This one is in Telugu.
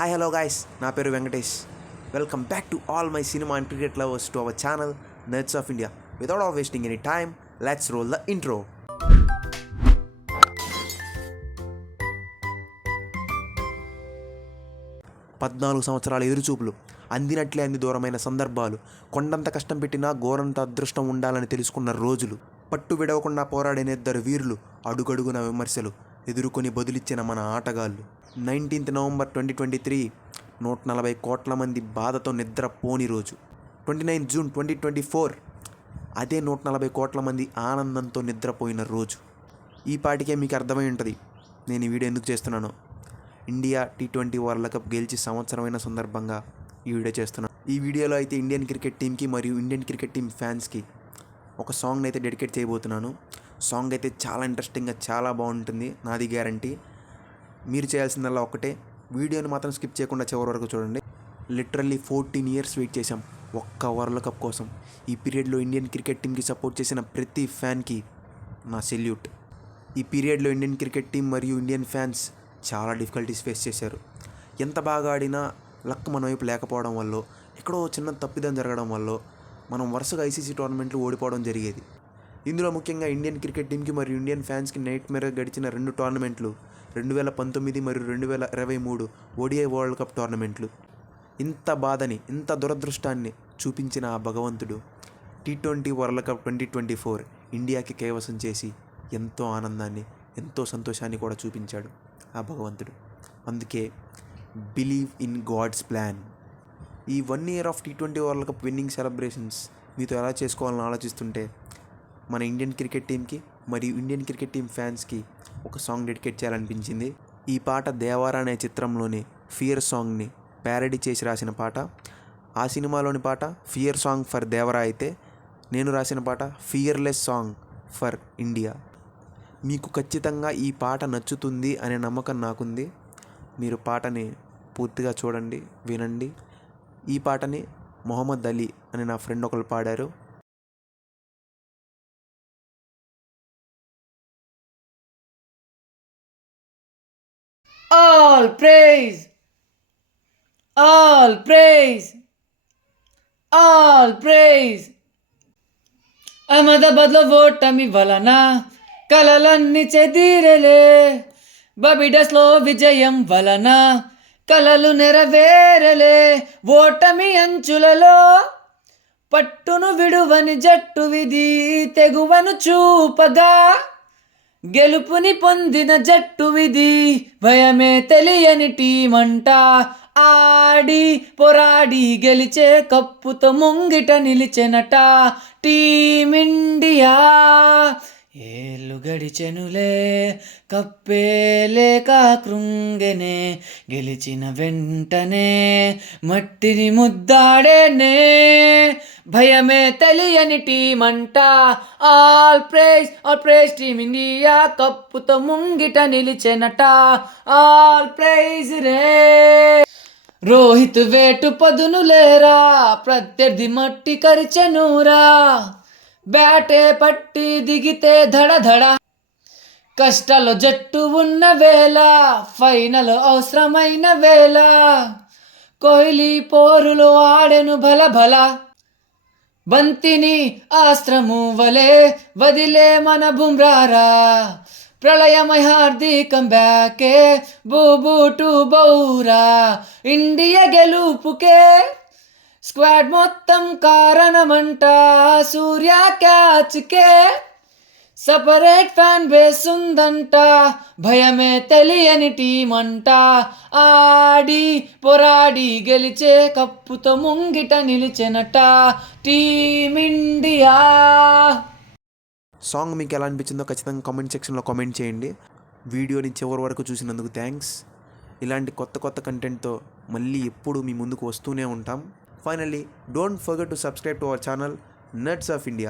హాయ్ హలో గాయ్స్, నా పేరు Venkatesh. Welcome back to all my cinema and cricket lovers to our channel nets of India. Without wasting any time, let's roll the intro. 14 సంవత్సరాల ఎదురుచూపులు, అందినట్లే అంది దూరమైన సందర్భాలు, కొండంత కష్టం పెట్టినా ఘోరంత అదృష్టం ఉండాలని తెలుసుకున్న రోజులు, పట్టు విడవకుండా పోరాడిన ఇద్దరు వీరులు, అడుగడుగున విమర్శలు ఎదుర్కొని బదులిచ్చిన మన ఆటగాళ్ళు. 19th November 2023 140 కోట్ల మంది బాధతో నిద్రపోని రోజు. 29th June 2024 అదే 140 కోట్ల మంది ఆనందంతో నిద్రపోయిన రోజు. ఈ పాటికే మీకు అర్థమై ఉంటుంది నేను ఈ వీడియో ఎందుకు చేస్తున్నానో. ఇండియా T20 వరల్డ్ కప్ గెలిచి సంవత్సరమైన సందర్భంగా ఈ వీడియో చేస్తున్నాను. ఈ వీడియోలో అయితే ఇండియన్ క్రికెట్ టీంకి మరియు ఇండియన్ క్రికెట్ టీం ఫ్యాన్స్కి ఒక సాంగ్ని అయితే డెడికేట్ చేయబోతున్నాను. సాంగ్ అయితే చాలా ఇంట్రెస్టింగ్గా చాలా బాగుంటుంది, నాది గ్యారంటీ. మీరు చేయాల్సిందల్లా ఒక్కటే, వీడియోని మాత్రం స్కిప్ చేయకుండా చివరి వరకు చూడండి. లిటరల్లీ 14 years వెయిట్ చేశాం ఒక్క వరల్డ్ కప్ కోసం. ఈ పీరియడ్లో ఇండియన్ క్రికెట్ టీంకి సపోర్ట్ చేసిన ప్రతి ఫ్యాన్కి నా సెల్యూట్. ఈ పీరియడ్లో ఇండియన్ క్రికెట్ టీం మరియు ఇండియన్ ఫ్యాన్స్ చాలా డిఫికల్టీస్ ఫేస్ చేశారు. ఎంత బాగా ఆడినా లక్ మన వైపు లేకపోవడం వల్ల, ఎక్కడో చిన్న తప్పిదం జరగడం వల్ల మనం వరుసగా ఐసీసీ టోర్నమెంట్లు ఓడిపోవడం జరిగేది. ఇందులో ముఖ్యంగా ఇండియన్ క్రికెట్ టీంకి మరియు ఇండియన్ ఫ్యాన్స్కి నైట్ మేర గడిచిన 2 టోర్నమెంట్లు 2019 మరియు 2023 ఓడిఐ వరల్డ్ కప్ టోర్నమెంట్లు. ఇంత బాధని, ఇంత దురదృష్టాన్ని చూపించిన ఆ భగవంతుడు T20 వరల్డ్ కప్ 2024 ఇండియాకి కైవసం చేసి ఎంతో ఆనందాన్ని, ఎంతో సంతోషాన్ని కూడా చూపించాడు ఆ భగవంతుడు. అందుకే బిలీవ్ ఇన్ గాడ్స్ ప్లాన్. ఈ 1 year of T20 world cup winnowing celebrations మీతో ఎలా చేసుకోవాలని ఆలోచిస్తుంటే, మన ఇండియన్ క్రికెట్ టీంకి మరియు ఇండియన్ క్రికెట్ టీం ఫ్యాన్స్కి ఒక సాంగ్ డెడికేట్ చేయాలనిపించింది. ఈ పాట దేవారా అనే చిత్రంలోని ఫియర్ సాంగ్ని ప్యారడీ చేసి రాసిన పాట. ఆ సినిమాలోని పాట ఫియర్ సాంగ్ ఫర్ దేవరా అయితే, నేను రాసిన పాట ఫియర్లెస్ సాంగ్ ఫర్ ఇండియా. మీకు ఖచ్చితంగా ఈ పాట నచ్చుతుంది అనే నమ్మకం నాకుంది. మీరు పాటని పూర్తిగా చూడండి, వినండి. ఈ పాటని మొహమ్మద్ అలీ అనే నా ఫ్రెండ్ ఒకరు పాడారు. All praise, all praise, all praise. అహ్మదాబాద్లో ఓటమి వలన కలలన్నీ చెదిరలే, బబిడస్లో విజయం వలన కలలు నెరవేరలే. ఓటమి అంచులలో పట్టును విడువని జట్టు విధి తెగువను చూపగా, గెలుపుని పొందిన జట్టు విధి భయమే తెలియని టీమంట. ఆడి పోరాడి గెలిచే కప్పుతో ముంగిట నిలిచెనట టీమిండియా. ఏళ్ళు గడిచెనులే కప్పేలేక కృంగెనే, గెలిచిన వెంటనే మట్టిని ముద్దాడేనే. భయమే తెలియని టీమంట. ఆల్ ప్రైజ్ టీమ్ ఇండియా, కప్పుతో ముంగిట నిలిచెనట. ఆల్ ప్రైజ్ రే. రోహిత్ వేటు పదును లేరా, ప్రత్యర్థి మట్టి కరిచెనురా. బ్యాటే పట్టి దిగితే ధడధడ, కష్టాల్లో జట్టు ఉన్న వేళ, ఫైనల్ అవసరమైన వేళ. కోహ్లీ పోరులో ఆడెను భల భల, బంతిని ఆస్త్రము వలే వదిలే మన బుమ్రారా. ప్రళయమై హార్దికం బ్యాకే బూబూ టు బౌరా. ఇండియా గెలుపుకే స్క్వాడ్ మొత్తం కారణమంట. సూర్య క్యాచ్కే సపరేట్ ఫ్యాన్ బేస్ ఉందంట. భయమే తెలియని టీమంట. ఆడి పోరాడి గెలిచే కప్పుతో ముంగిట నిలిచెనట టీమిండియా. సాంగ్ మీకు ఎలా అనిపించిందో ఖచ్చితంగా కామెంట్ సెక్షన్లో కామెంట్ చేయండి. వీడియోని చివరి వరకు చూసినందుకు థ్యాంక్స్. ఇలాంటి కొత్త కొత్త కంటెంట్తో మళ్ళీ ఎప్పుడు మీ ముందుకు వస్తూనే ఉంటాం. Finally, don't forget to subscribe to our channel nets of India.